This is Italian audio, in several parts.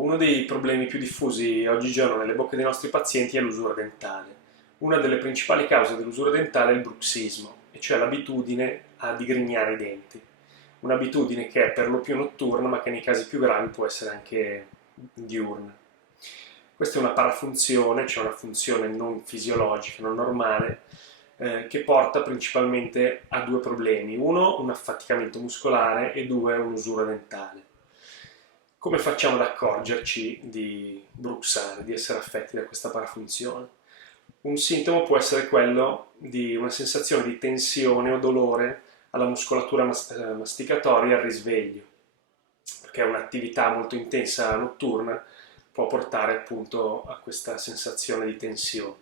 Uno dei problemi più diffusi oggigiorno nelle bocche dei nostri pazienti è l'usura dentale. Una delle principali cause dell'usura dentale è il bruxismo, e cioè l'abitudine a digrignare i denti. Un'abitudine che è per lo più notturna, ma che nei casi più gravi può essere anche diurna. Questa è una parafunzione, cioè una funzione non fisiologica, non normale, che porta principalmente a due problemi. Uno, un affaticamento muscolare e due, un'usura dentale. Come facciamo ad accorgerci di bruxare, di essere affetti da questa parafunzione? Un sintomo può essere quello di una sensazione di tensione o dolore alla muscolatura masticatoria al risveglio, perché un'attività molto intensa notturna può portare appunto a questa sensazione di tensione.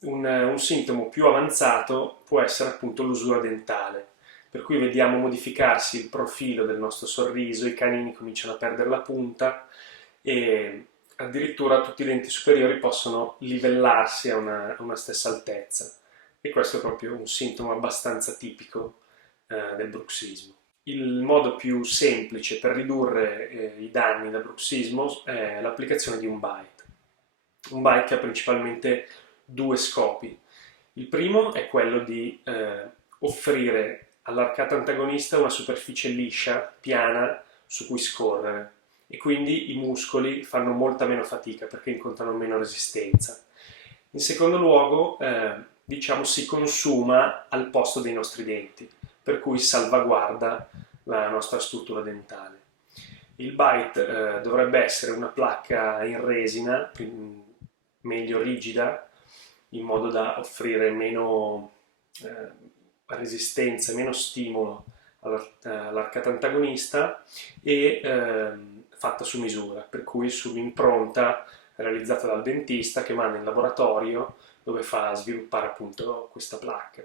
Un sintomo più avanzato può essere appunto l'usura dentale, per cui vediamo modificarsi il profilo del nostro sorriso, i canini cominciano a perdere la punta e addirittura tutti i denti superiori possono livellarsi a una stessa altezza, e questo è proprio un sintomo abbastanza tipico del bruxismo. Il modo più semplice per ridurre i danni da bruxismo è l'applicazione di un bite. Un bite che ha principalmente due scopi. Il primo è quello di offrire all'arcata antagonista una superficie liscia, piana, su cui scorrere, e quindi i muscoli fanno molta meno fatica perché incontrano meno resistenza. In secondo luogo, diciamo, si consuma al posto dei nostri denti, per cui salvaguarda la nostra struttura dentale. Il bite dovrebbe essere una placca in resina, meglio rigida, in modo da offrire meno resistenza, meno stimolo all'arcata antagonista e fatta su misura, per cui sull'impronta realizzata dal dentista che manda in laboratorio dove fa sviluppare appunto questa placca.